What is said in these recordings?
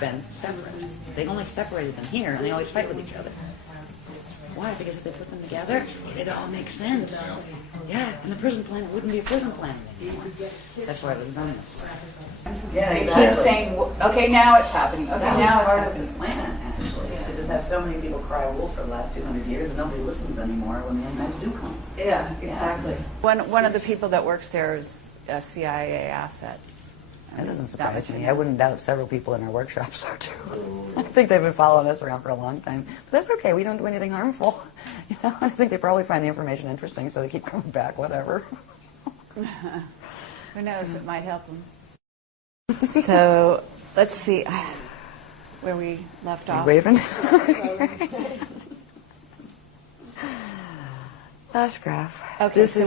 been separate. They only separated them here, and they always fight with each other. Why? Because if they put them together, it all makes sense. Yeah, and the prison planet wouldn't be a prison planet anymore. That's why it was done this. Yeah, exactly. Keep saying, okay, now it's happening. Okay, now it's part happening. of the plan, actually, to just have so many people cry wolf for the last 200 years, and nobody listens anymore when the end times do come. Yeah, exactly. One of the people that works there is a CIA asset. That doesn't surprise me. I wouldn't doubt several people in our workshops are too. I think they've been following us around for a long time. But that's okay. We don't do anything harmful. You know, I think they probably find the information interesting, so they keep coming back. Whatever. Who knows? It might help them. So let's see where we left off. Waving. Last graph. Okay, so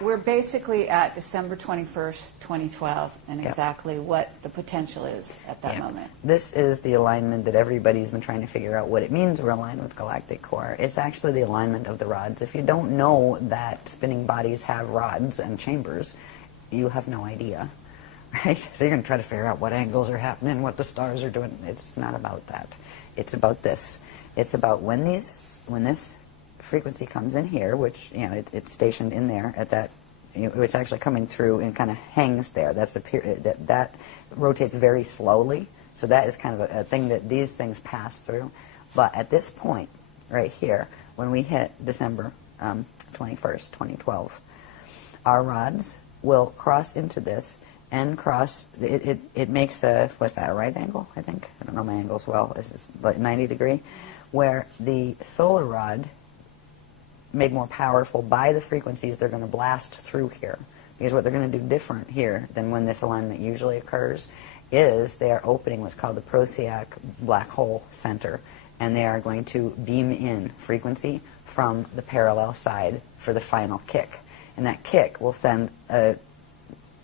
we're basically at December 21st, 2012, and exactly what the potential is at that moment. This is the alignment that everybody's been trying to figure out what it means we're aligned with galactic core. It's actually the alignment of the rods. If you don't know that spinning bodies have rods and chambers, you have no idea, right? So you're going to try to figure out what angles are happening, what the stars are doing. It's not about that. It's about this. It's about when this frequency comes in here, which, you know, it's stationed in there at that, you know, it's actually coming through and kind of hangs there. That's a period that rotates very slowly. So that is kind of a thing that these things pass through. But at this point, right here, when we hit December 21st, 2012, our rods will cross into this and cross. It makes a, what's that, a right angle? I think I don't know my angles well. It's like 90 degree, where the solar rod, made more powerful by the frequencies they're going to blast through here. Because what they're going to do different here than when this alignment usually occurs is they are opening what's called the Procyon black hole center, and they are going to beam in frequency from the parallel side for the final kick. And that kick will send a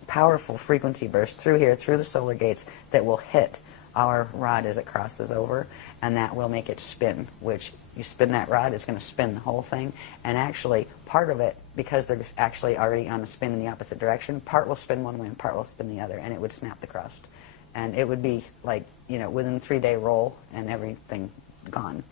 powerful frequency burst through here, through the solar gates, that will hit our rod as it crosses over, and that will make it spin, which you spin that rod, it's going to spin the whole thing. And actually, part of it, because they're actually already on a spin in the opposite direction, part will spin one way and part will spin the other, and it would snap the crust. And it would be like, you know, within 3-day roll and everything gone.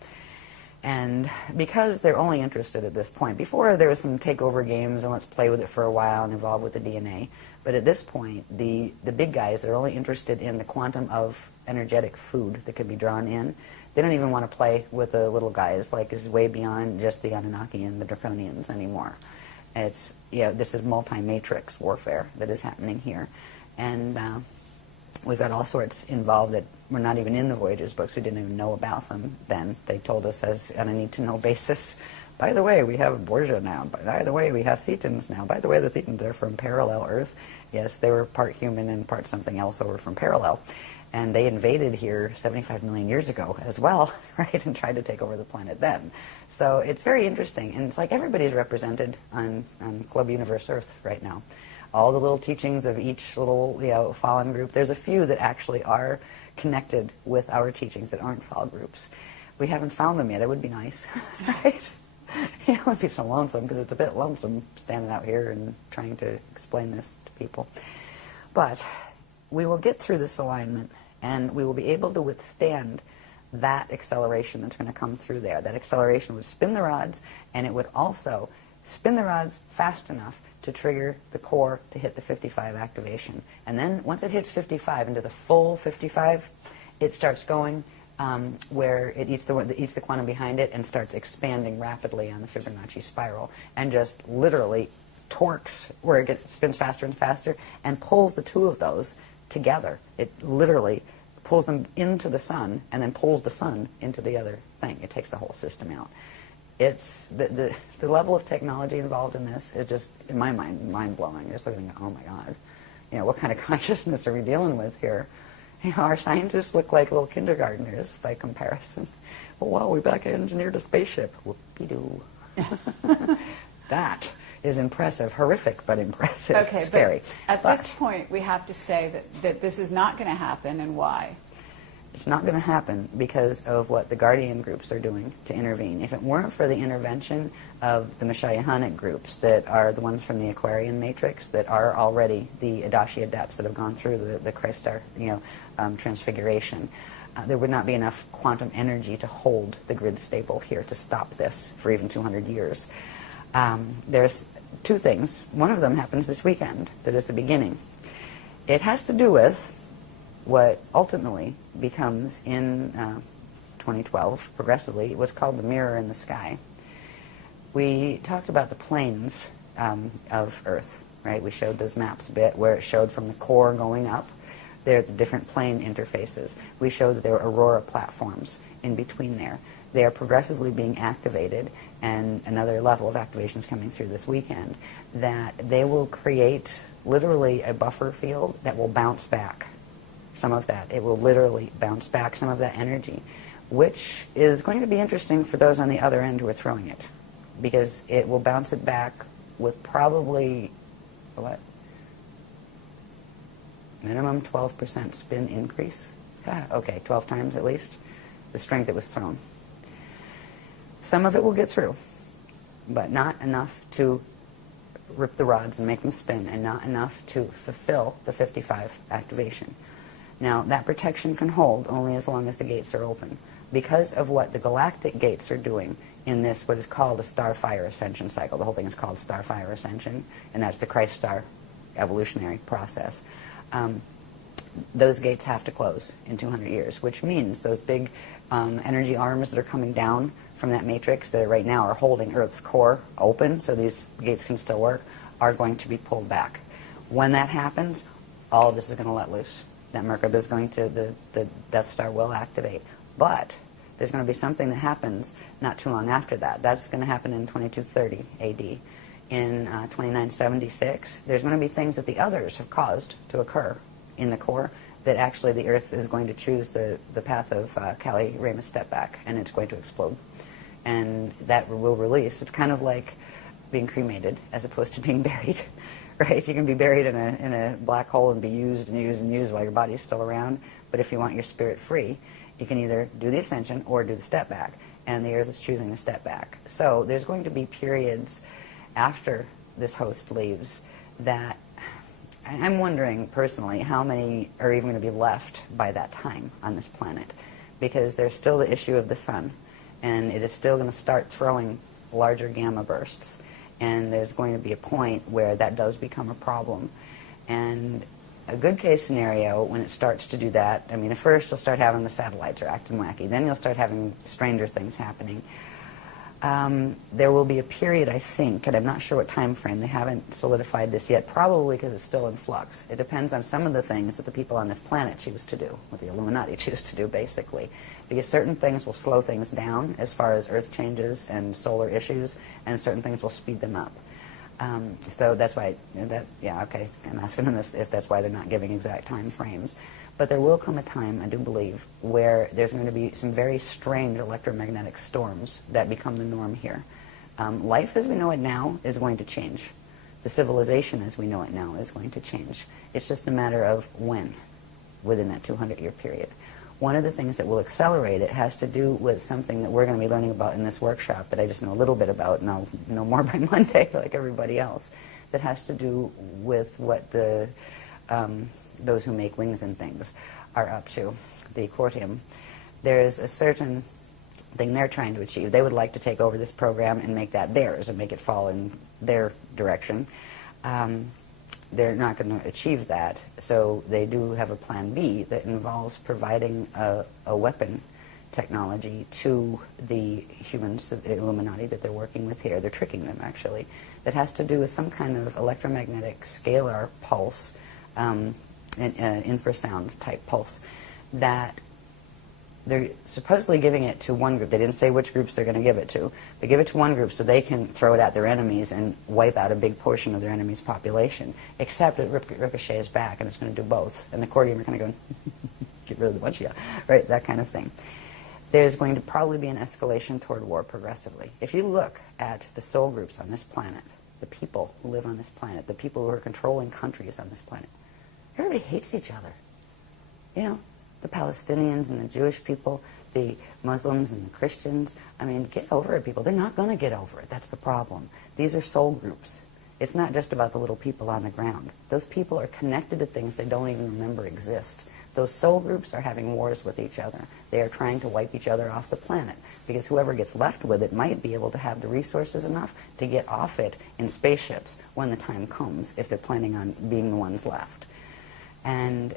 And because they're only interested at this point, before there was some takeover games and let's play with it for a while and evolve with the DNA, but at this point, the big guys, they're only interested in the quantum of energetic food that could be drawn in. They don't even want to play with the little guys, like is way beyond just the Anunnaki and the Draconians anymore. It's, you know, this is multi-matrix warfare that is happening here. And we've got all sorts involved that we're not even in the Voyager's books. We didn't even know about them then. They told us as on a need-to-know basis, by the way, we have Borgia now. By the way, we have Thetans now. By the way, the Thetans are from parallel Earth. Yes, they were part human and part something else over from parallel. And they invaded here 75 million years ago as well, right, and tried to take over the planet then. So it's very interesting, and it's like everybody's represented on Club Universe Earth right now. All the little teachings of each little, you know, fallen group. There's a few that actually are connected with our teachings that aren't fall groups. We haven't found them yet. It would be nice, right? It would be so lonesome, because it's a bit lonesome standing out here and trying to explain this to people. But we will get through this alignment, and we will be able to withstand that acceleration that's going to come through there. That acceleration would spin the rods, and it would also spin the rods fast enough to trigger the core to hit the 55 activation. And then once it hits 55 and does a full 55, it starts going where it eats the quantum behind it and starts expanding rapidly on the Fibonacci spiral, and just literally torques where it spins faster and faster and pulls the two of those together. It literally pulls them into the sun and then pulls the sun into the other thing. It takes the whole system out. It's the level of technology involved in this is just, in my mind, mind-blowing. Just looking at, oh my God, you know, what kind of consciousness are we dealing with here? You know, our scientists look like little kindergartners by comparison. Oh, wow, we back engineered a spaceship. Whoopie-doo. That is impressive, horrific, but impressive, okay, scary. But at this point, we have to say that this is not going to happen, and why? It's not going to happen because of what the Guardian groups are doing to intervene. If it weren't for the intervention of the Messianic groups that are the ones from the Aquarian matrix that are already the Adashi Adepts that have gone through the Christar, transfiguration, there would not be enough quantum energy to hold the grid stable here to stop this for even 200 years. There's two things. One of them happens this weekend, that is the beginning. It has to do with what ultimately becomes in 2012, progressively, what's called the mirror in the sky. We talked about the planes of Earth, right? We showed those maps a bit where it showed from the core going up. There are the different plane interfaces. We showed that there are aurora platforms in between there. They are progressively being activated, and another level of activation is coming through this weekend, that they will create literally a buffer field that will bounce back some of that. It will literally bounce back some of that energy, which is going to be interesting for those on the other end who are throwing it, because it will bounce it back with probably, what? Minimum 12% spin increase. Okay, 12 times at least the strength that was thrown. Some of it will get through, but not enough to rip the rods and make them spin, and not enough to fulfill the 55 activation. Now, that protection can hold only as long as the gates are open. Because of what the galactic gates are doing in this, what is called a star-fire ascension cycle. The whole thing is called star-fire ascension, and that's the Christ star evolutionary process. Those gates have to close in 200 years, which means those big energy arms that are coming down from that matrix that right now are holding Earth's core open so these gates can still work, are going to be pulled back. When that happens, all of this is going to let loose. That Merkaba is going to, the Death Star will activate. But there's going to be something that happens not too long after that. That's going to happen in 2230 AD. In 2976, there's going to be things that the others have caused to occur in the core that actually the Earth is going to choose the path of Kali Ramus step back, and it's going to explode. And that will release. It's kind of like being cremated as opposed to being buried, right? You can be buried in a black hole and be used and used and used while your body's still around, but if you want your spirit free, you can either do the ascension or do the step back, and the Earth is choosing the step back. So there's going to be periods after this host leaves that I'm wondering personally how many are even going to be left by that time on this planet, because there's still the issue of the sun, and it is still going to start throwing larger gamma bursts, and there's going to be a point where that does become a problem. And a good case scenario, when it starts to do that, I mean, at first you'll start having the satellites are acting wacky, then you'll start having stranger things happening. There will be a period, I think, and I'm not sure what time frame, they haven't solidified this yet, probably because it's still in flux. It depends on some of the things that the people on this planet choose to do, what the Illuminati choose to do, basically. Because certain things will slow things down as far as Earth changes and solar issues, and certain things will speed them up. So that's why, okay, I'm asking them if that's why they're not giving exact time frames. But there will come a time, I do believe, where there's going to be some very strange electromagnetic storms that become the norm here. Life as we know it now is going to change. The civilization as we know it now is going to change. It's just a matter of when within that 200-year period. One of the things that will accelerate it has to do with something that we're going to be learning about in this workshop that I just know a little bit about, and I'll know more by Monday like everybody else, that has to do with what the those who make wings and things are up to, the Quartium. There's a certain thing they're trying to achieve. They would like to take over this program and make that theirs and make it fall in their direction. They're not going to achieve that, so they do have a plan B that involves providing a weapon technology to the humans, the Illuminati that they're working with here. They're tricking them, actually. That has to do with some kind of electromagnetic scalar pulse, infrasound type pulse, that they're supposedly giving it to one group. They didn't say which groups they're going to give it to. They give it to one group so they can throw it at their enemies and wipe out a big portion of their enemy's population, except it ricochets back, and it's going to do both. And the Quartium are kind of going, get rid of the bunch of you, right, that kind of thing. There's going to probably be an escalation toward war progressively. If you look at the soul groups on this planet, the people who live on this planet, the people who are controlling countries on this planet, everybody hates each other. You know, the Palestinians and the Jewish people, the Muslims and the Christians. I mean, get over it, people. They're not going to get over it. That's the problem. These are soul groups. It's not just about the little people on the ground. Those people are connected to things they don't even remember exist. Those soul groups are having wars with each other. They are trying to wipe each other off the planet, because whoever gets left with it might be able to have the resources enough to get off it in spaceships when the time comes, if they're planning on being the ones left. And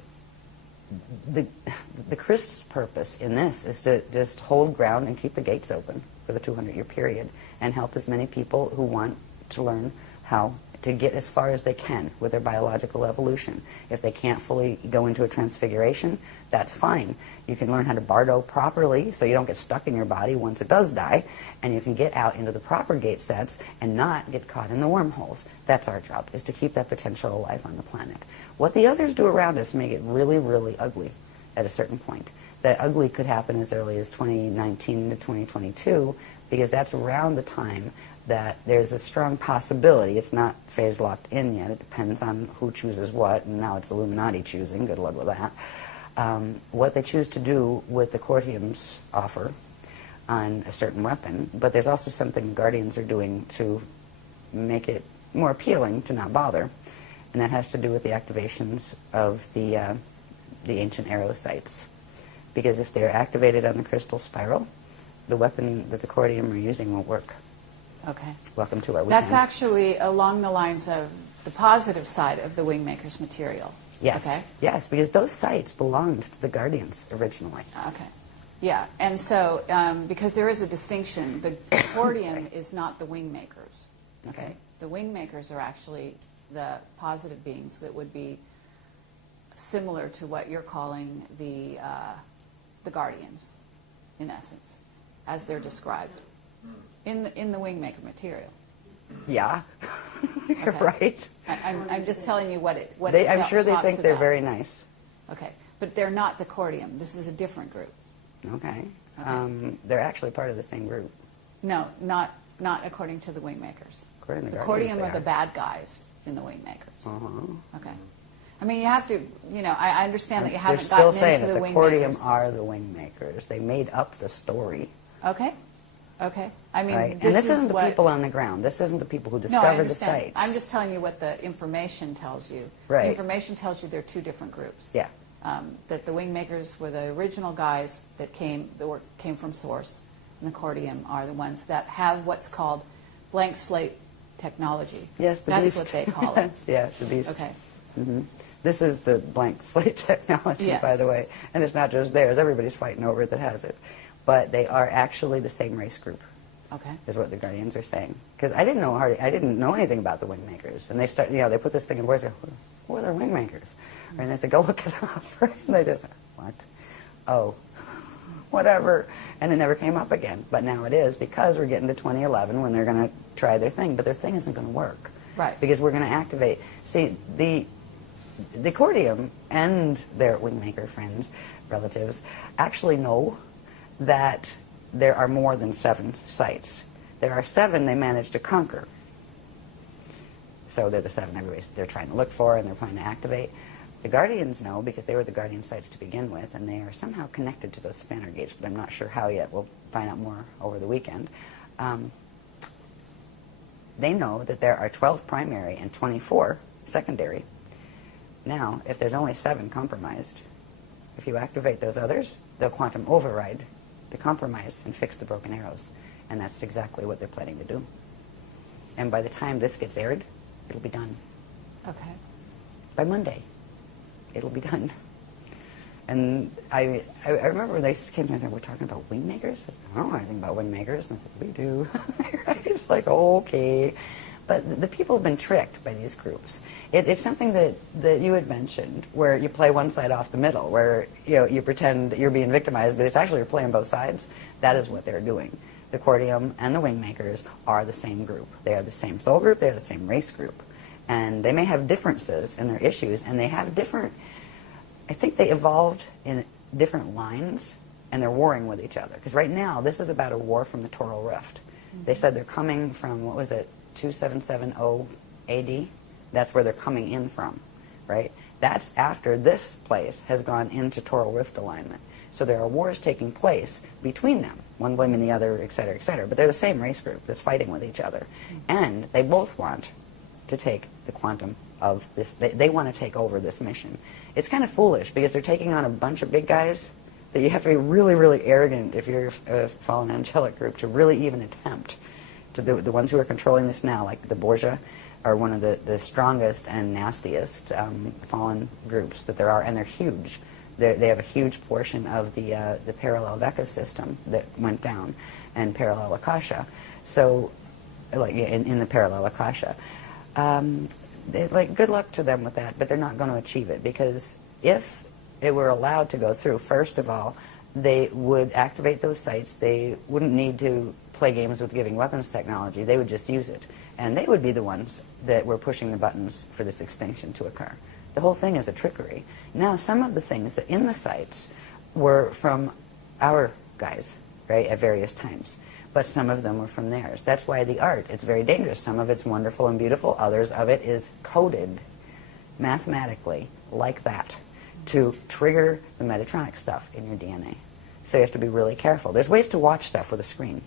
the Christ's purpose in this is to just hold ground and keep the gates open for the 200-year period and help as many people who want to learn how to get as far as they can with their biological evolution. If they can't fully go into a transfiguration, that's fine. You can learn how to bardo properly so you don't get stuck in your body once it does die, and you can get out into the proper gate sets and not get caught in the wormholes. That's our job, is to keep that potential alive on the planet. What the others do around us make it really, really ugly at a certain point. That ugly could happen as early as 2019 to 2022, because that's around the time that there's a strong possibility, it's not phase locked in yet, it depends on who chooses what, and now it's Illuminati choosing, good luck with that, what they choose to do with the Cortium's offer on a certain weapon. But there's also something the Guardians are doing to make it more appealing to not bother, and that has to do with the activations of the ancient arrow sites. Because if they're activated on the crystal spiral, the weapon that the Cortium are using won't work. Okay. Welcome to our weekend. That's actually along the lines of the positive side of the Wingmaker's material. Yes. Okay. Yes, because those sites belonged to the Guardians originally. Okay. Yeah, and so because there is a distinction, the Cortium is not the Wingmakers. Okay. The Wingmakers are actually the positive beings that would be similar to what you're calling the Guardians, in essence, as they're described in the Wingmaker material. Yeah, you're right. I'm just telling you what it I'm sure they talks think they're about. very nice. Okay, but they're not the Cortium. This is a different group. Okay. Okay. They're actually part of the same group. No, not according to the Wingmakers. According to The Guardians, Cortium they are the are. bad guys in the Wingmakers. Uh-huh. Okay. I mean, you have to, I understand that you They're haven't still gotten saying into that the the Wingmakers. Cortium are the Wingmakers. They made up the story. Okay. Okay. I mean, Right? this And this is isn't the what, people on the ground. This isn't the people who No, I discovered the understand. sites. I'm just telling you what the information tells you. Right. The information tells you they're two different groups. Yeah. That the Wingmakers were the original guys that came from Source, and the Cortium are the ones that have what's called blank slate technology. Yes, the That's beast. what they call it. Yeah, the beast. Okay. Hmm. This is the blank slate technology, by Yes. the way. And it's not just theirs. Everybody's fighting over it that has it. But they are actually the same race group, Okay. is what the Guardians are saying. Because I didn't know anything about the Wingmakers. And they put this thing in words, who are the Wingmakers? And they said, go look it up. And they just, what? Oh, whatever. And it never came up again. But now it is, because we're getting to 2011 when they're going to try their thing. But their thing isn't going to work. Right. Because we're going to activate. See, the Cortium and their Wingmaker friends, relatives, actually know that there are more than 7 sites. There are 7 they managed to conquer. So they're the 7 they're trying to look for and they're planning to activate. The Guardians know, because they were the Guardian sites to begin with, and they are somehow connected to those spanner gates, but I'm not sure how yet. We'll find out more over the weekend. They know that there are 12 primary and 24 secondary. Now, if there's only 7 compromised, if you activate those others, they'll quantum override the compromise and fix the broken arrows. And that's exactly what they're planning to do. And by the time this gets aired, it'll be done. Okay. By Monday, it'll be done. And I remember when they came to me and said, we're talking about Wingmakers? I said, I don't know anything about Wingmakers. And I said, we do. It's like, okay. But the people have been tricked by these groups. It's something that you had mentioned, where you play one side off the middle, where you pretend that you're being victimized, but it's actually you're playing both sides. That is what they're doing. The Cortium and the Wingmakers are the same group. They are the same soul group. They are the same race group. And they may have differences in their issues, and they have different... I think they evolved in different lines, and they're warring with each other. Because right now, this is about a war from the Toral Rift. Mm-hmm. They said they're coming from, 2770 AD? That's where they're coming in from, right? That's after this place has gone into Toral Rift alignment. So there are wars taking place between them, one blaming the other, et cetera, et cetera. But they're the same race group that's fighting with each other. And they both want to take the quantum of this. They want to take over this mission. It's kind of foolish because they're taking on a bunch of big guys that you have to be really, really arrogant if you're a fallen angelic group to really even attempt. To the ones who are controlling this now, like the Borgia, are one of the strongest and nastiest fallen groups that there are, and they're huge. They have a huge portion of the parallel Vecca system that went down, and parallel Akasha. So, like in the parallel Akasha, good luck to them with that, but they're not going to achieve it, because if it were allowed to go through, first of all, they would activate those sites. They wouldn't need to play games with giving weapons technology. They would just use it. And they would be the ones that were pushing the buttons for this extinction to occur. The whole thing is a trickery. Now, some of the things that in the sites were from our guys, right, at various times. But some of them were from theirs. That's why the art, it's very dangerous. Some of it's wonderful and beautiful. Others of it is coded mathematically like that to trigger the Metatronic stuff in your DNA. So you have to be really careful. There's ways to watch stuff with a screen,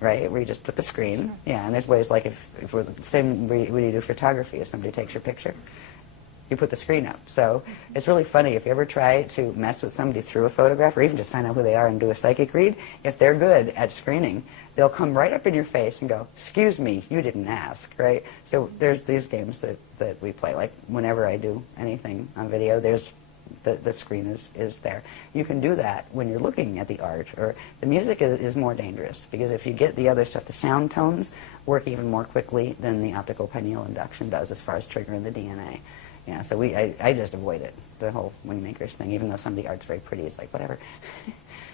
right, where you just put the screen. Yeah, and there's ways like if we're the same way when you do photography, if somebody takes your picture, you put the screen up. So it's really funny if you ever try to mess with somebody through a photograph, or even just find out who they are and do a psychic read. If they're good at screening, they'll come right up in your face and go, "Excuse me, you didn't ask," right? So there's these games that we play. Like whenever I do anything on video, there's the screen is there. You can do that when you're looking at the art, or the music is more dangerous, because if you get the other stuff, the sound tones work even more quickly than the optical pineal induction does as far as triggering the DNA. Yeah, so I just avoid it, the whole Wingmakers thing, even though some of the art's very pretty. It's like, whatever.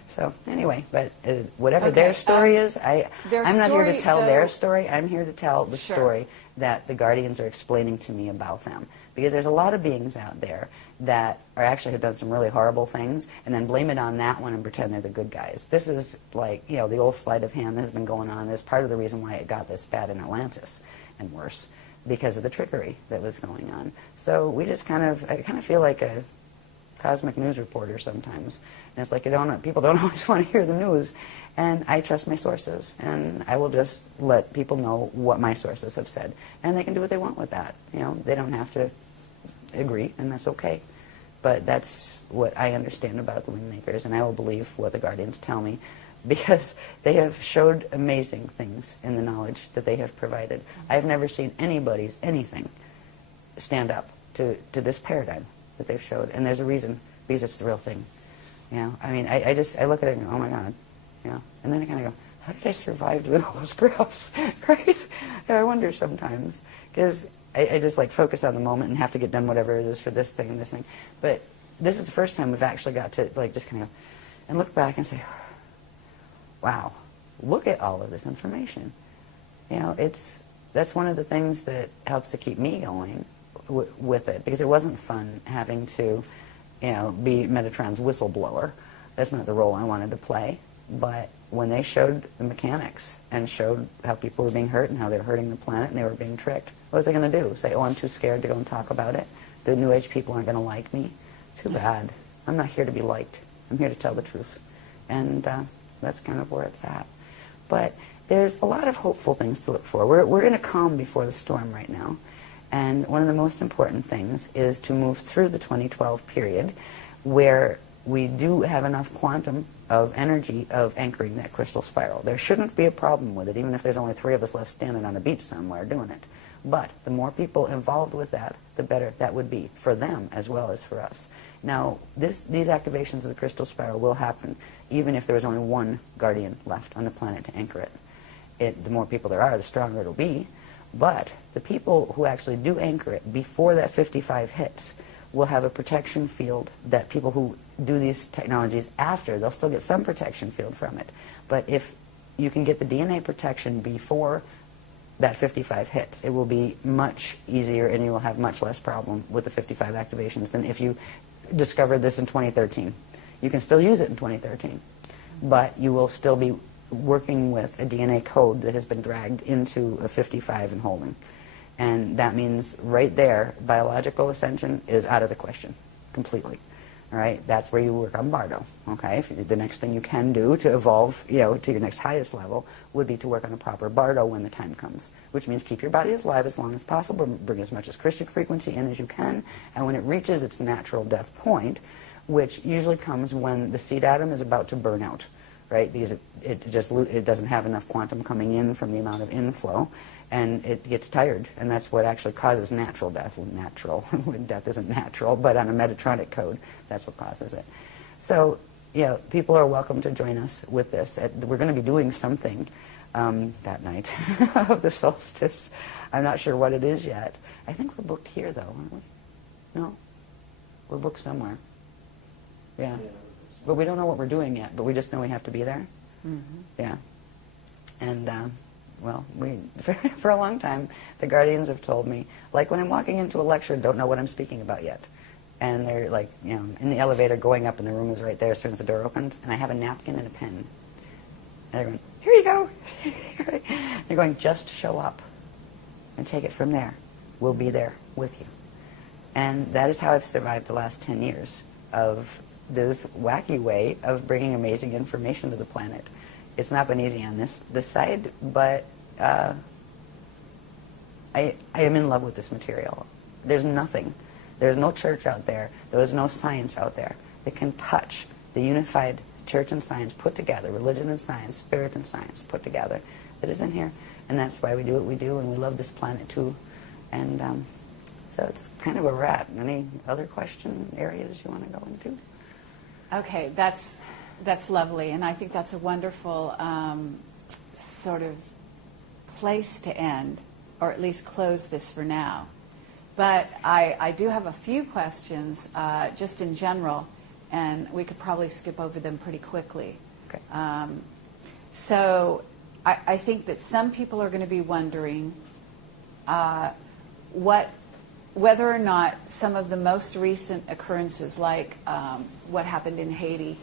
So anyway, but whatever their story is, I'm not here to tell their story. I'm here to tell the story that the Guardians are explaining to me about them. Because there's a lot of beings out there that are actually have done some really horrible things, and then blame it on that one and pretend they're the good guys. This is like, the old sleight of hand that has been going on. It's part of the reason why it got this bad in Atlantis, and worse, because of the trickery that was going on. So we just I kind of feel like a cosmic news reporter sometimes. And it's like people don't always want to hear the news. And I trust my sources, and I will just let people know what my sources have said. And they can do what they want with that. They don't have to agree, and that's okay. But that's what I understand about the Wingmakers, and I will believe what the Guardians tell me, because they have showed amazing things in the knowledge that they have provided. I've never seen anything stand up to this paradigm that they've showed, and there's a reason, because it's the real thing. I mean, I look at it and go, oh my God, and then I kind of go, how did I survive doing all those graphs, right? I wonder sometimes, because I just focus on the moment and have to get done whatever it is for this thing and this thing. But this is the first time we've actually got to just kind of and look back and say, wow, look at all of this information. That's one of the things that helps to keep me going with it, because it wasn't fun having to, be Metatron's whistleblower. That's not the role I wanted to play. But when they showed the mechanics and showed how people were being hurt and how they were hurting the planet and they were being tricked, what was I going to do? Say, oh, I'm too scared to go and talk about it? The New Age people aren't going to like me? Too bad. I'm not here to be liked. I'm here to tell the truth. And that's kind of where it's at. But there's a lot of hopeful things to look for. We're in a calm before the storm right now. And one of the most important things is to move through the 2012 period, where we do have enough quantum of energy of anchoring that crystal spiral. There shouldn't be a problem with it, even if there's only 3 of us left standing on a beach somewhere doing it. But the more people involved with that, the better that would be for them as well as for us. Now, these activations of the crystal spiral will happen even if there is only one guardian left on the planet to anchor it. The more people there are, the stronger it'll be. But the people who actually do anchor it before that 55 hits will have a protection field that people who do these technologies after, they'll still get some protection field from it. But if you can get the DNA protection before that 55 hits, it will be much easier, and you will have much less problem with the 55 activations than if you discovered this in 2013. You can still use it in 2013, but you will still be working with a DNA code that has been dragged into a 55 and holding. And that means right there, biological ascension is out of the question, completely. All right, that's where you work on Bardo. Okay, the next thing you can do to evolve, to your next highest level would be to work on a proper Bardo when the time comes, which means keep your body alive as long as possible, bring as much as Christian frequency in as you can, and when it reaches its natural death point, which usually comes when the seed atom is about to burn out, right? Because it doesn't have enough quantum coming in from the amount of inflow, and it gets tired, and that's what actually causes natural death. Natural death isn't natural, but on a Metatronic code, that's what causes it. So, people are welcome to join us with this. We're going to be doing something that night of the solstice. I'm not sure what it is yet. I think we're booked here, though, aren't we? No? We're booked somewhere. Yeah. But we don't know what we're doing yet, but we just know we have to be there. Mm-hmm. Yeah. And, for a long time, the guardians have told me, like when I'm walking into a lecture, don't know what I'm speaking about yet. And they're like, in the elevator going up and the room is right there as soon as the door opens, and I have a napkin and a pen. And they're going, here you go. They're going, just show up and take it from there. We'll be there with you. And that is how I've survived the last 10 years of this wacky way of bringing amazing information to the planet. It's not been easy on this side, but I am in love with this material. There's no church out there, there's no science out there that can touch the unified church and science put together, religion and science, spirit and science put together, that is in here. And that's why we do what we do, and we love this planet too. And so it's kind of where we're at. Any other question areas you want to go into? Okay, that's lovely, and I think that's a wonderful sort of place to end, or at least close this for now. But I do have a few questions just in general, and we could probably skip over them pretty quickly. Okay. So I think that some people are going to be wondering whether or not some of the most recent occurrences, like what happened in Haiti.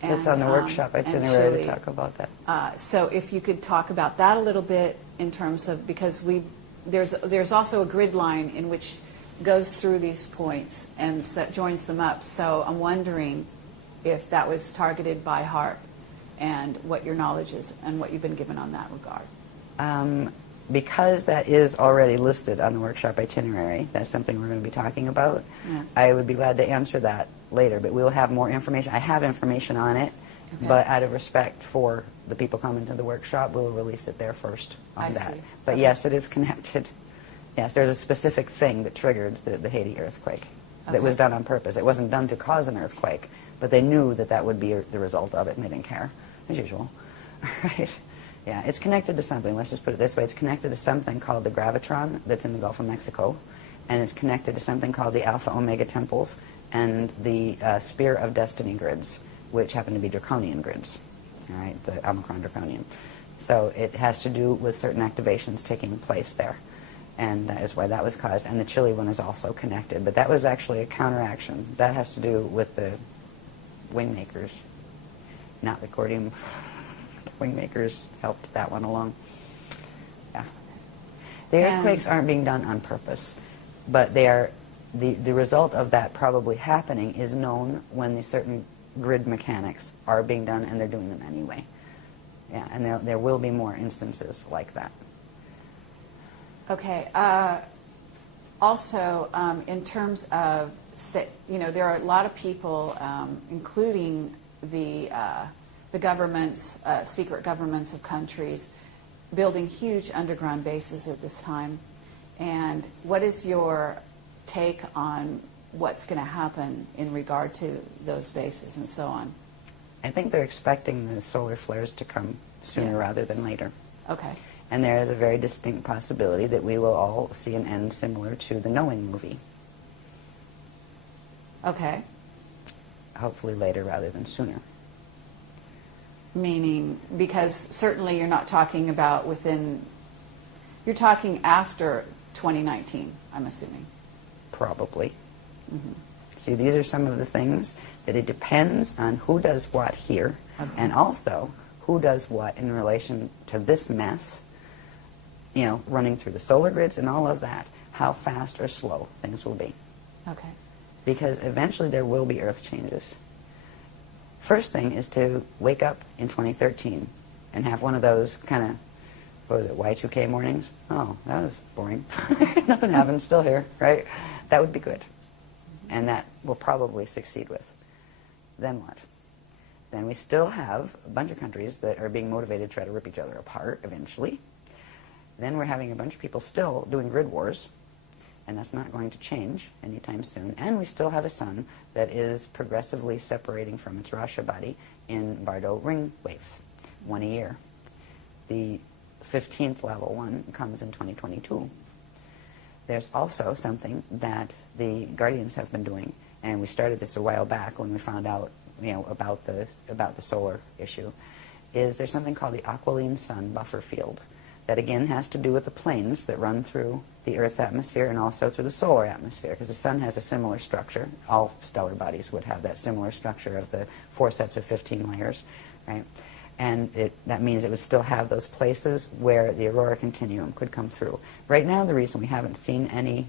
And, that's on the workshop itinerary to talk about that. So if you could talk about that a little bit in terms of, because there's also a grid line in which goes through these points and joins them up. So I'm wondering if that was targeted by HARP and what your knowledge is and what you've been given on that regard. Because that is already listed on the workshop itinerary, that's something we're going to be talking about. Yes. I would be glad to answer that later, but we'll have more information. I have information on it, okay. But out of respect for the people coming to the workshop, we'll release it there first on I that. see. But Okay. Yes, it is connected. Yes, there's a specific thing that triggered the Haiti earthquake that was done on purpose. It wasn't done to cause an earthquake, but they knew that that would be the result of it, and they didn't care, as usual. Right? Yeah, it's connected to something. Let's just put it this way. It's connected to something called the gravitron that's in the Gulf of Mexico, and it's connected to something called the Alpha Omega temples and the Spear of Destiny grids, which happen to be draconian grids, all right, the Omicron draconian. So it has to do with certain activations taking place there, and that is why that was caused. And the Chile one is also connected, but that was actually a counteraction. That has to do with the wingmakers, not the cordium. Wingmakers helped that one along. Yeah. The earthquakes aren't being done on purpose, but they are. The result of that probably happening is known when the certain grid mechanics are being done, and they're doing them anyway. Yeah, and there will be more instances like that. Okay. Also, in terms of, there are a lot of people, including the governments, secret governments of countries, building huge underground bases at this time. And what is your take on what's going to happen in regard to those bases and so on? I think they're expecting the solar flares to come sooner rather than later. Okay. And there is a very distinct possibility that we will all see an end similar to the Knowing movie. Okay. Hopefully later rather than sooner. Meaning, because certainly you're not talking about you're talking after 2019, I'm assuming. Probably. Mm-hmm. See, these are some of the things that it depends on who does what here, and also who does what in relation to this mess, running through the solar grids and all of that, how fast or slow things will be. Okay. because eventually there will be Earth changes. First thing is to wake up in 2013 and have one of those kind of, what was it, Y2K mornings? Oh, that was boring. Nothing happened, still here, right? That would be good. And that we'll probably succeed with. Then what? Then we still have a bunch of countries that are being motivated to try to rip each other apart eventually. Then we're having a bunch of people still doing grid wars, and that's not going to change anytime soon. And we still have a sun that is progressively separating from its Rasha body in Bardo ring waves, one a year. The 15th level one comes in 2022. There's also something that the Guardians have been doing, and we started this a while back when we found out, about the solar issue, is there's something called the aquiline sun buffer field that again has to do with the planes that run through the Earth's atmosphere and also through the solar atmosphere, because the sun has a similar structure. All stellar bodies would have that similar structure of the 4 sets of 15 layers, right? And that means it would still have those places where the aurora continuum could come through. Right now, the reason we haven't seen any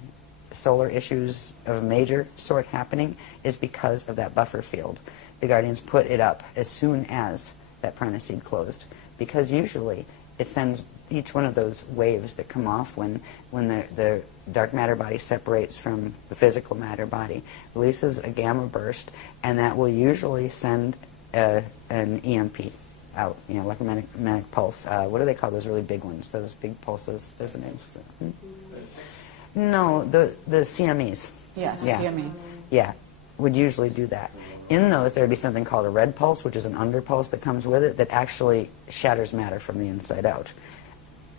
solar issues of a major sort happening is because of that buffer field. The Guardians put it up as soon as that prana-seed closed, because usually it sends each one of those waves that come off when the dark matter body separates from the physical matter body, releases a gamma burst, and that will usually send an EMP out, electromagnetic pulse. What do they call those really big ones? Those big pulses? There's a name for them. No, the CMEs. Yes, Yeah. CME. Yeah, would usually do that. In those, there would be something called a red pulse, which is an underpulse that comes with it that actually shatters matter from the inside out.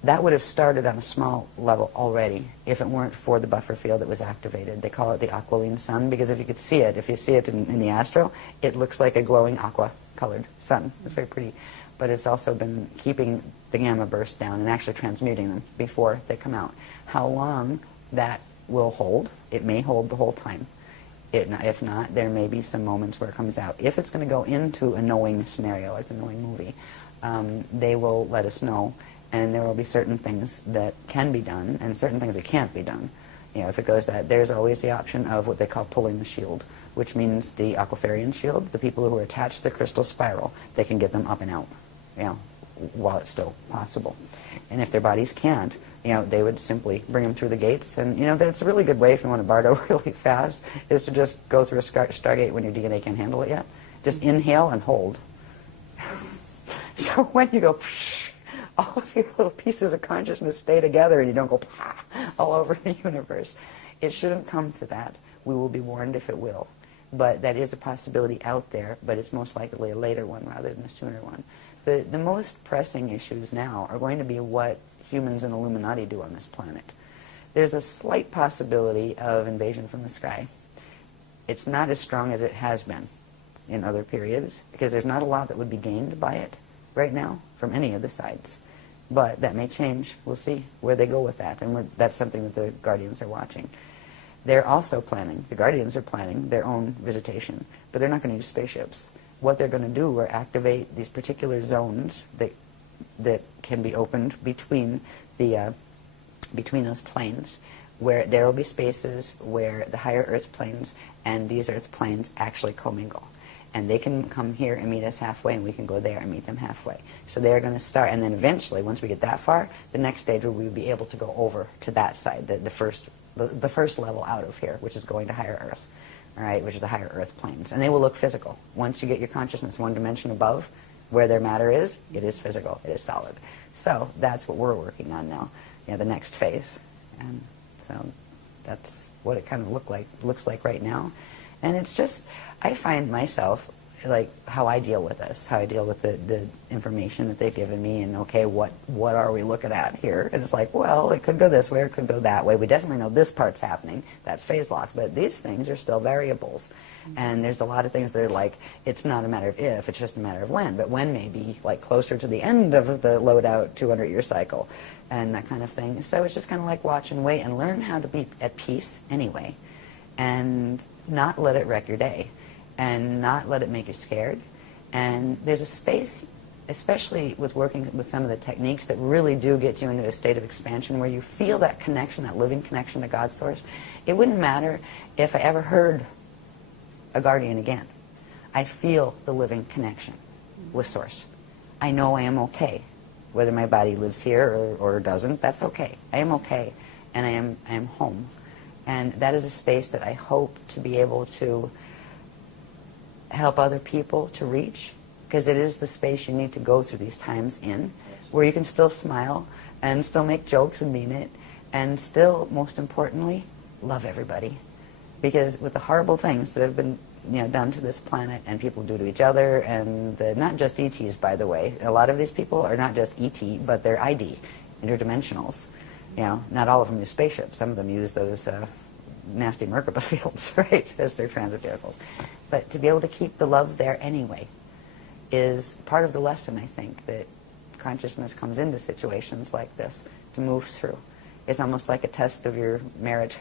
That would have started on a small level already if it weren't for the buffer field that was activated. They call it the aquiline sun because if you could see it, if you see it in the astro, it looks like a glowing aqua-colored sun. It's very pretty. But it's also been keeping the gamma burst down and actually transmuting them before they come out. How long that will hold, it may hold the whole time. If not, there may be some moments where it comes out. If it's going to go into a knowing scenario, like the knowing movie, they will let us know, and there will be certain things that can be done and certain things that can't be done. If it goes that, there's always the option of what they call pulling the shield, which means the Aquafarian shield, the people who are attached to the crystal spiral, they can get them up and out, while it's still possible. And if their bodies can't, they would simply bring them through the gates. And, that's a really good way if you want to Bardo really fast, is to just go through a Stargate when your DNA can't handle it yet. Just inhale and hold. So when you go, all of your little pieces of consciousness stay together and you don't go all over the universe. It shouldn't come to that. We will be warned if it will. But that is a possibility out there, but it's most likely a later one rather than a sooner one. The most pressing issues now are going to be what humans and Illuminati do on this planet. There's a slight possibility of invasion from the sky. It's not as strong as it has been in other periods, because there's not a lot that would be gained by it right now from any of the sides. But that may change. We'll see where they go with that, and that's something that the Guardians are watching. They're also planning, the Guardians are planning their own visitation, but they're not going to use spaceships. What they're going to do are activate these particular zones that can be opened between those planes, where there will be spaces where the higher Earth planes and these Earth planes actually commingle. And they can come here and meet us halfway, and we can go there and meet them halfway. So they're going to start, and then eventually, once we get that far, the next stage will we be able to go over to that side, the first level out of here, which is going to higher Earth, all right, which is the higher Earth planes. And they will look physical. Once you get your consciousness one dimension above where their matter is, it is physical, it is solid. So that's what we're working on now, the next phase. And so that's what it kind of looks like right now. And it's just, I find myself, like, how I deal with this, how I deal with the information that they've given me, and, okay, what are we looking at here? And it's like, well, it could go this way or it could go that way. We definitely know this part's happening. That's phase locked. But these things are still variables. And there's a lot of things that are like, it's not a matter of if, it's just a matter of when. But when may be, like, closer to the end of the load-out 200-year cycle and that kind of thing. So it's just kind of like watch and wait and learn how to be at peace anyway. And not let it wreck your day, and not let it make you scared. And there's a space, especially with working with some of the techniques that really do get you into a state of expansion where you feel that connection, that living connection to God's source. It wouldn't matter if I ever heard a guardian again. I feel the living connection with Source. I know I am okay. Whether my body lives here or doesn't, that's okay. I am okay, and I am home. And that is a space that I hope to be able to help other people to reach, because it is the space you need to go through these times in, where you can still smile and still make jokes and mean it, and still, most importantly, love everybody. Because with the horrible things that have been done to this planet and people do to each other, and not just ETs, by the way. A lot of these people are not just ET, but they're ID, interdimensionals. Not all of them use spaceships. Some of them use those nasty Merkaba fields, right, as their transit vehicles. But to be able to keep the love there anyway is part of the lesson, I think, that consciousness comes into situations like this to move through. It's almost like a test of your merit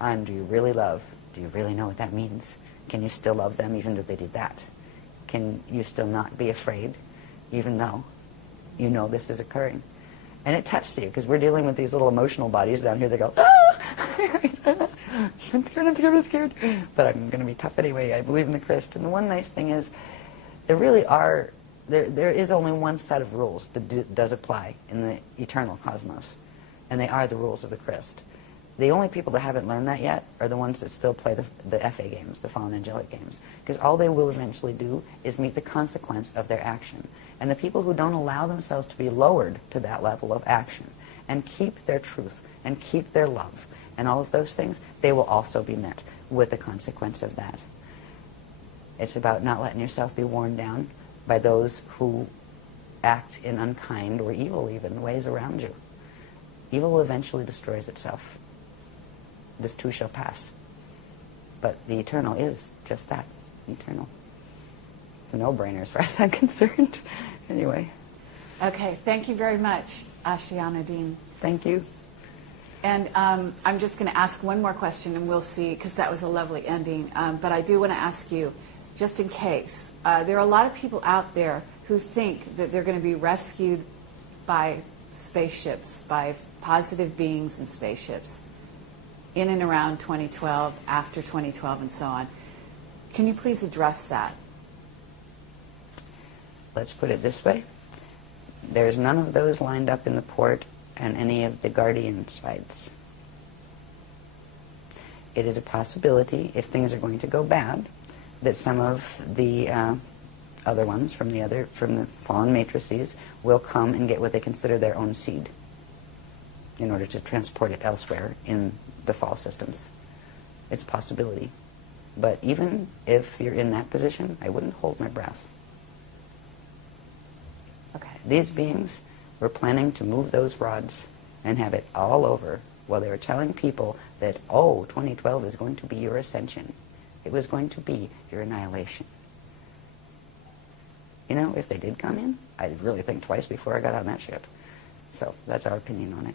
on, do you really love? Do you really know what that means? Can you still love them even if they did that? Can you still not be afraid even though you know this is occurring? And it tests you, because we're dealing with these little emotional bodies down here that go, ah! I'm scared. But I'm going to be tough anyway. I believe in the Christ. And the one nice thing is, there is only one set of rules that does apply in the eternal cosmos. And they are the rules of the Christ. The only people that haven't learned that yet are the ones that still play the FA games, the fallen angelic games. Because all they will eventually do is meet the consequence of their action. And the people who don't allow themselves to be lowered to that level of action and keep their truth and keep their love and all of those things, they will also be met with the consequence of that. It's about not letting yourself be worn down by those who act in unkind or evil even ways around you. Evil eventually destroys itself. This too shall pass. But the eternal is just that, eternal. It's a no-brainer as far as I'm concerned. Anyway. Okay, thank you very much, Ashayana Deane. Thank you. And I'm just going to ask one more question, and we'll see, because that was a lovely ending. But I do want to ask you, just in case, there are a lot of people out there who think that they're going to be rescued by spaceships, by positive beings in spaceships, in and around 2012, after 2012, and so on. Can you please address that? Let's put it this way. There's none of those lined up in the port and any of the guardian sites. It is a possibility, if things are going to go bad, that some of the other ones from the fallen matrices will come and get what they consider their own seed in order to transport it elsewhere in the fall systems. It's a possibility. But even if you're in that position, I wouldn't hold my breath. Okay. These beings were planning to move those rods and have it all over while they were telling people that, oh, 2012 is going to be your ascension. It was going to be your annihilation. If they did come in, I'd really think twice before I got on that ship. So that's our opinion on it.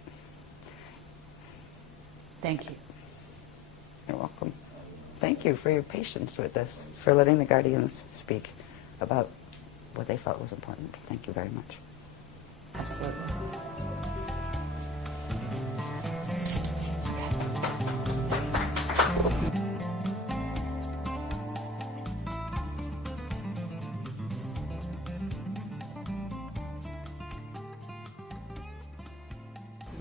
Thank you. You're welcome. Thank you for your patience with this, for letting the guardians speak about what they felt was important. Thank you very much. Absolutely.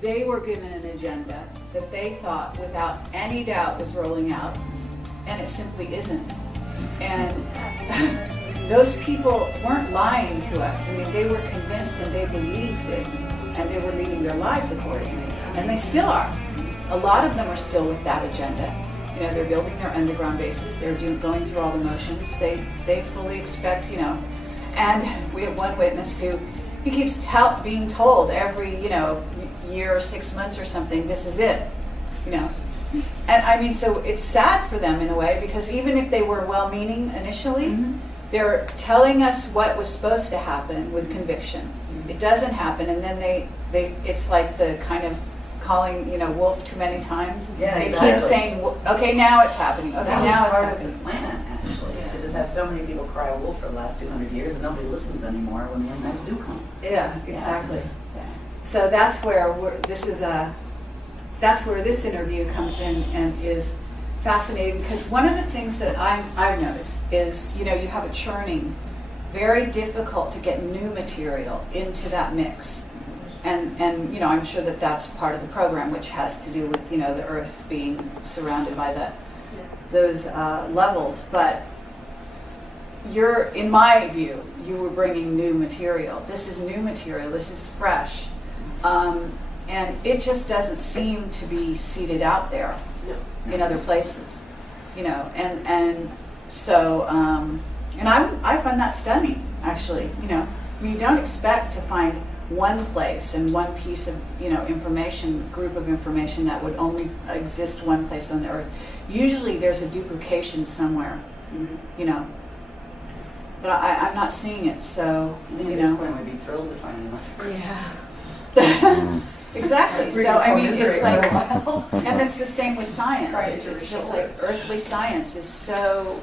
They were given an agenda that they thought without any doubt was rolling out, and it simply isn't. And those people weren't lying to us. I mean, they were convinced and they believed it, and they were leading their lives accordingly. And they still are. A lot of them are still with that agenda. They're building their underground bases. They're going through all the motions. They fully expect, And we have one witness who, he keeps being told every, year or 6 months or something, this is it, And I mean, so it's sad for them in a way, because even if they were well-meaning initially, they're telling us what was supposed to happen with conviction. It doesn't happen, and then it's like the kind of calling, wolf too many times. Yeah, they exactly. keep saying, okay, now it's happening. Okay, now it's part happening. of the plan, actually, to just have so many people cry wolf for the last 200 years and nobody listens anymore when the end times do come. Yeah, exactly. Yeah. So that's where this interview comes in, and is fascinating because one of the things that I've noticed is, you have a churning, very difficult to get new material into that mix. And I'm sure that that's part of the program, which has to do with, the Earth being surrounded by those levels. But in my view, you were bringing new material. This is new material. This is fresh. And it just doesn't seem to be seeded out there in other places, and so, and I find that stunning, actually, you don't expect to find one place and one piece of, information, group of information that would only exist one place on the Earth. Usually there's a duplication somewhere, but I'm not seeing it, so, At this point, we'd be thrilled to find another. Yeah. Exactly. So I mean, it's like, while. and it's the same with science. Right, It's just like earthly science is so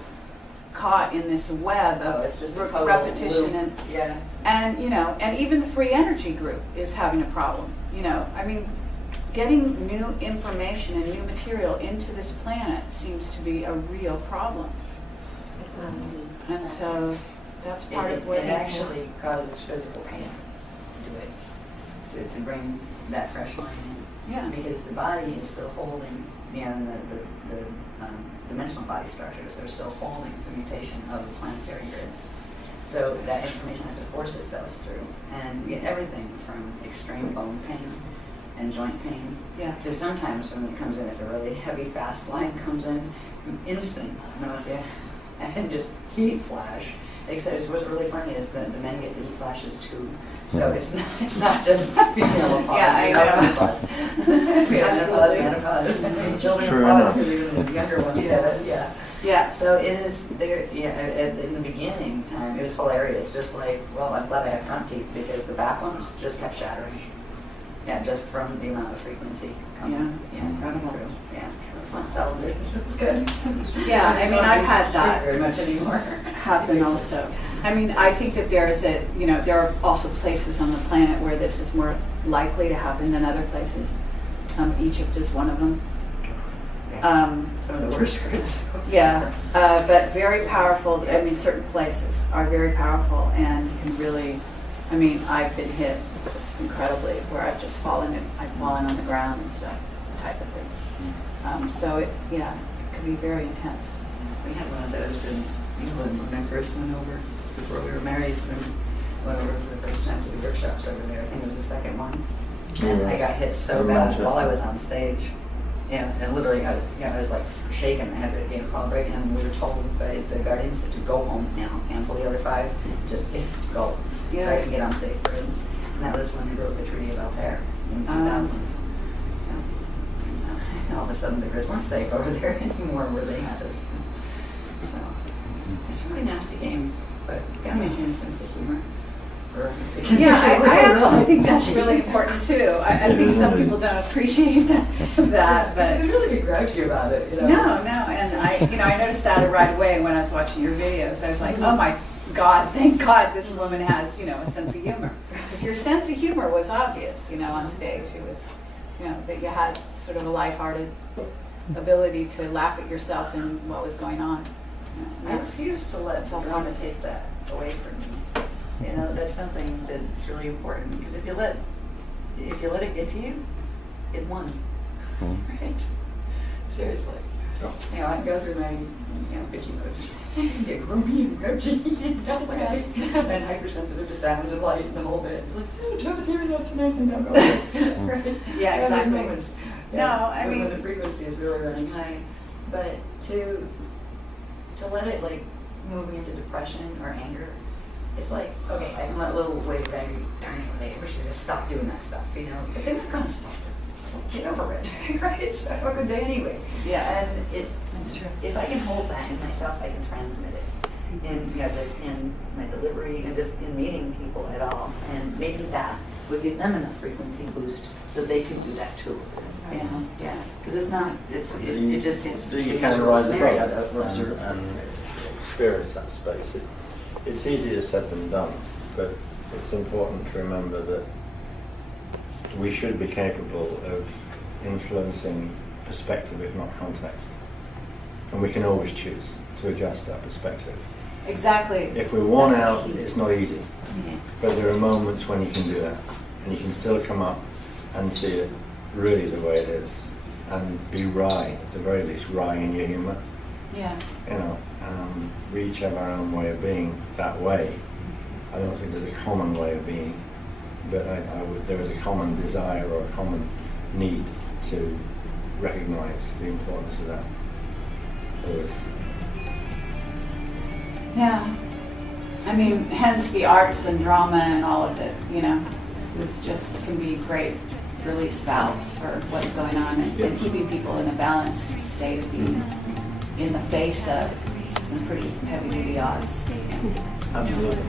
caught in this web of it's just a total repetition loop. and and even the free energy group is having a problem. I mean, getting new information and new material into this planet seems to be a real problem. It's not easy. And so that's part of what it actually causes physical pain to do it, to bring that fresh line in. Yeah. Because the body is still holding, and the dimensional body structures are still holding the mutation of the planetary grids. So that information has to force itself through, and we get everything from extreme bone pain and joint pain. Yeah. So sometimes when it comes in, if a really heavy, fast line comes in, instant nausea and just heat flash. Except what's really funny is that the men get the heat flashes too. So it's not just female menopause. Yeah, I know. Menopause. We have menopause, and children menopause because even the younger ones get it. Yeah. Yeah. So it is there. Yeah. In the beginning time, it was hilarious. Just like, well, I'm glad I have front teeth because the back ones just kept shattering. Yeah, just from the amount of frequency coming. Yeah. Incredible. Through. Yeah. Fun celebration. It's good. Yeah, I mean, I've had that very much anymore. happen also. I mean, I think that there are also places on the planet where this is more likely to happen than other places. Egypt is one of them. Some of the worst grids. Yeah, but very powerful. I mean, certain places are very powerful and can really, I mean, I've been hit just incredibly where I've just fallen on the ground and stuff, type of thing. So it could be very intense. We had one of those in England when I first went over, before we were married, when we went over for the first time to the workshops over there. I think it was the second one. And I got hit so bad while I was on stage. Yeah, and literally I was like shaken. I had to call a break, and we were told by the guardians to go home now, cancel the other 5, just go. Yeah. Try to get on stage. And that was when they wrote the Treaty of Altair in 2000. And all of a sudden the grids weren't safe over there anymore where they had us. So it's a really nasty game, but you gotta maintain a sense of humor. Yeah, I actually think that's really important too. I think some people don't appreciate that, but you really get grouchy about it. No, and I noticed that right away when I was watching your videos. I was like, oh my God, thank God this woman has a sense of humor, because your sense of humor was obvious, on stage. It was, that you had sort of a lighthearted ability to laugh at yourself and what was going on. I refuse to let someone take that away from me. That's something that's really important, because if you let it get to you, it won. Right? Seriously. I can go through my bitchy modes. Get grumpy and grouchy and hypersensitive to sound and light and the whole bit. It's like, don't hear that tonight, and don't go right? Yeah, exactly. Moments, no, I mean, when the frequency is really running high. But to let it like move me into depression or anger, it's like, okay, I can let a little wave of anger, I wish I just stop doing that stuff, but they're not gonna stop it. Get over it, right? So have a good day anyway. Yeah, and that's true. If I can hold that in myself, I can transmit it. And just in my delivery and just in meeting people at all. And maybe that would give them enough frequency boost so they can do that too. That's right. Yeah. Because if not, it just gets. So you can rise above and experience that space. It's easier said than done, but it's important to remember that we should be capable of influencing perspective, if not context. And we can always choose to adjust our perspective. Exactly. If we're worn That's out, key. it's not easy. But there are moments when you can do that. And you can still come up and see it really the way it is. And be wry, at the very least, wry in your humor. Yeah. You know, we each have our own way of being that way. I don't think there's a common way of being, but there is a common desire or a common need to recognize the importance of that. Always. Yeah. I mean, hence the arts and drama and all of it, you know. This just can be great release valves for what's going on and keeping people in a balanced state of being in the face of some pretty heavy-duty odds. Absolutely.